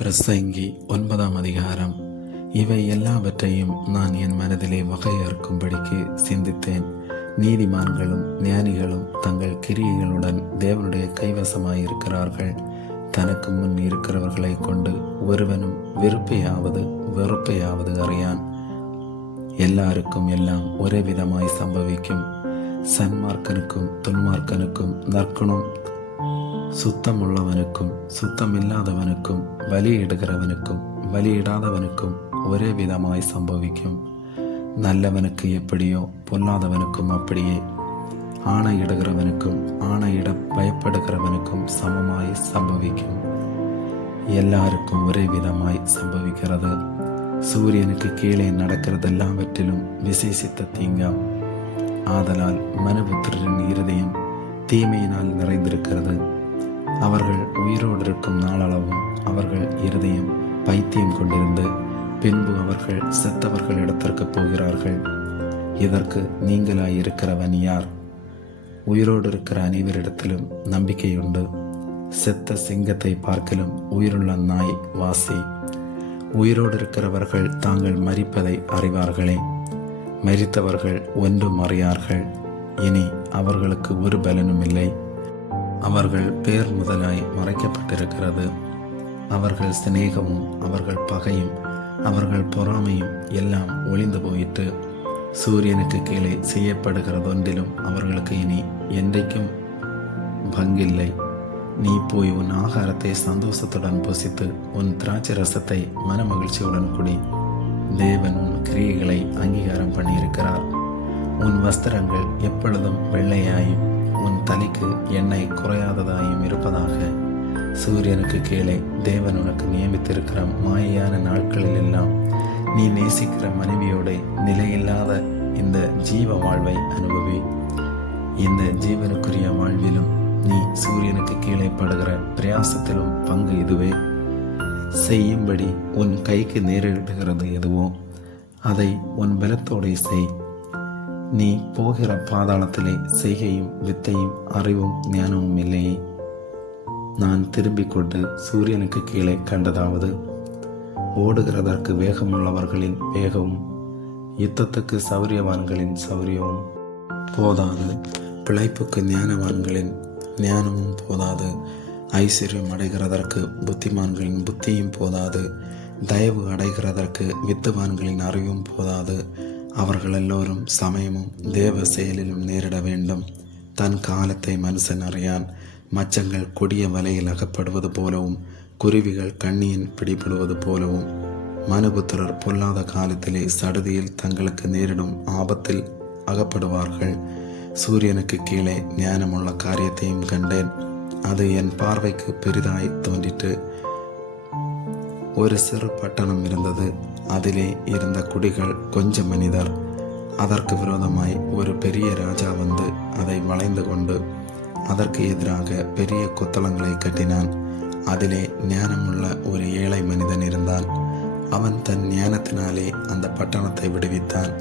பிரசங்கி 9ஆம் அதிகாரம். இவை எல்லாவற்றையும் நான் என் மனதிலே வகையறுக்கும்படிக்கு சிந்தித்தேன். நீதிமான்களும் ஞானிகளும் தங்கள் கிரியைகளுடன் தேவனுடைய கைவசமாயிருக்கிறார்கள். தனக்கு முன் இருக்கிறவர்களை கொண்டு ஒருவனும் வெறுப்பையாவது அறியான். எல்லாருக்கும் எல்லாம் ஒரே விதமாய் சம்பவிக்கும். சன்மார்க்கனுக்கும் துன்மார்க்கனுக்கும், நற்குணம் சுத்தமுள்ளவனுக்கும் சுத்தமில்லாதவனுக்கும், பலியிடுகிறவனுக்கும் பலியிடாதவனுக்கும் ஒரே விதமாய் சம்பவிக்கும். நல்லவனுக்கு எப்படியோ பொல்லாதவனுக்கும் அப்படியே. ஆணையிடுகிறவனுக்கும் ஆணையிட பயப்படுகிறவனுக்கும் சமமாய் சம்பவிக்கும். எல்லாருக்கும் ஒரே விதமாய் சம்பவிக்கிறது. சூரியனுக்கு கீழே நடக்கிறதெல்லாவற்றிலும் விசேஷித்த தீங்காம். ஆதலால் மனுபுத்திரரின் இருதயம் தீமையினால் நிறைந்திருக்கிறது. அவர்கள் உயிரோடு இருக்கும் நாளளவும் அவர்கள் இருதயம் பைத்தியம் கொண்டிருந்து பின்பு அவர்கள் செத்தவர்களிடத்திற்கு போகிறார்கள். இதற்கு நீங்களாயிருக்கிறவன் யார்? உயிரோடு இருக்கிற அனைவரிடத்திலும் நம்பிக்கையுண்டு. செத்த சிங்கத்தை பார்க்கலும் உயிருள்ள நாய் வாசி. உயிரோடு இருக்கிறவர்கள் தாங்கள் மரிப்பதை அறிவார்களே. மரித்தவர்கள் ஒன்றும் அறியார்கள். இனி அவர்களுக்கு ஒரு பலனும் இல்லை. அவர்கள் பேர் முதலாய் மறைக்கப்பட்டிருக்கிறது. அவர்கள் சிநேகமும் அவர்கள் பகையும் அவர்கள் பொறாமையும் எல்லாம் ஒளிந்து போயிட்டு சூரியனுக்கு கீழே செய்யப்படுகிறதொன்றிலும் அவர்களுக்கு இனி என்றைக்கும் பங்கில்லை. நீ போய் உன் ஆகாரத்தை சந்தோஷத்துடன் புசித்து உன் திராட்சை ரசத்தை மன மகிழ்ச்சியுடன் குடி. தேவன் உன் கிரியைகளை அங்கீகாரம் பண்ணியிருக்கிறார். உன் வஸ்திரங்கள் எப்பொழுதும் வெள்ளையாயும் உன் தலைக்கு எண்ணெய் குறையாததாயும் இருப்பதாக. சூரியனுக்கு கீழே தேவன் உனக்கு நியமித்திருக்கிற மாயையான நாட்களில் எல்லாம் நீ நேசிக்கிற மனைவியோட நிலையில்லாத இந்த ஜீவ வாழ்வை அனுபவி. இந்த ஜீவனுக்குரிய வாழ்விலும் நீ சூரியனுக்கு கீழே படுகிற பிரயாசத்திலும் பங்கு இதுவே. செய்யும்படி உன் கைக்கு நேரிடுகிறது எதுவோ அதை உன் பலத்தோடு செய். நீ போகிற பாதாளத்திலே செய்கையும் வித்தையும் அறிவும் ஞானமும் இல்லையே. நான் திரும்பிக் கொண்டு சூரியனுக்கு கீழே கண்டதாவது, ஓடுகிறதற்கு வேகமுள்ளவர்களின் வேகமும் யுத்தத்துக்கு சௌரியவான்களின் சௌரியமும் போதாது. பிழைப்புக்கு ஞானவான்களின் ஞானமும் போதாது. ஐஸ்வர்யம் அடைகிறதற்கு புத்திமான்களின் புத்தியும் போதாது. தயவு அடைகிறதற்கு வித்துவான்களின் அறிவும் போதாது. அவர்கள் எல்லோரும் சமயமும் தேவ செயலிலும் நேரிட வேண்டும். தன் காலத்தை மனுஷன் அறியான். மச்சங்கள் கொடிய வலையில் அகப்படுவது போலவும் குருவிகள் கண்ணியின் பிடிபடுவது போலவும் மனுபுத்திரர் பொல்லாத காலத்திலே சடுதியில் தங்களுக்கு நேரிடும் ஆபத்தில் அகப்படுவார்கள். சூரியனுக்கு கீழே ஞானமுள்ள காரியத்தையும் கண்டேன். அது என் பார்வைக்கு பெரிதாய் தோன்றிட்டு. ஒரு சிறு பட்டணம் இருந்தது. அதிலே இருந்த குடிகள் கொஞ்ச மனிதர். அதற்கு விரோதமாய் ஒரு பெரிய ராஜா வந்து அதை வளைந்து கொண்டு அதற்கு எதிராக பெரிய கொத்தளங்களை கட்டினான். அதிலே ஞானமுள்ள ஒரு ஏழை மனிதன் இருந்தான். அவன் தன் ஞானத்தினாலே அந்த பட்டணத்தை விடுவித்தான்.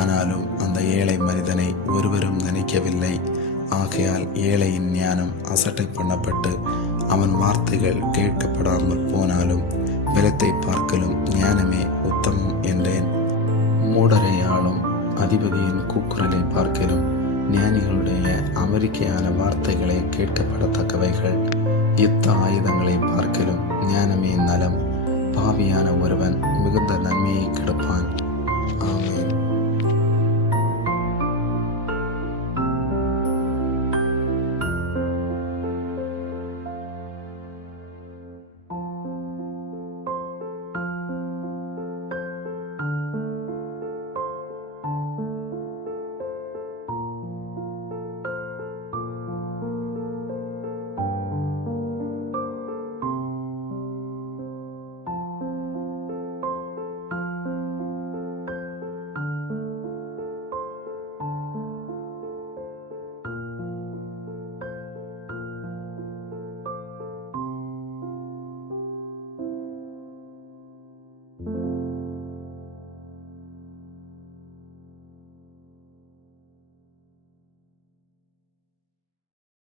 ஆனாலும் அந்த ஏழை மனிதனை ஒருவரும் நினைக்கவில்லை. ஆகையால் ஏழையின் ஞானம் அசட்டை பண்ணப்பட்டு அவன் வார்த்தைகள் கேட்கப்படாமல் போனாலும் பலத்தை பார்க்கலும் ஞானமே உத்தமம் என்றேன். மூடரை ஆளும் அதிபதியின் கூக்குரலை பார்க்கலும் ஞானிகளுடைய அமெரிக்கையான வார்த்தைகளை கேட்கப்படத்தக்கவைகள். யுத்த ஆயுதங்களை பார்க்கலும் ஞானமே நலம். பாவியான ஒருவன் மிகுந்த நன்மையை கெடுப்பான். ஆமென்.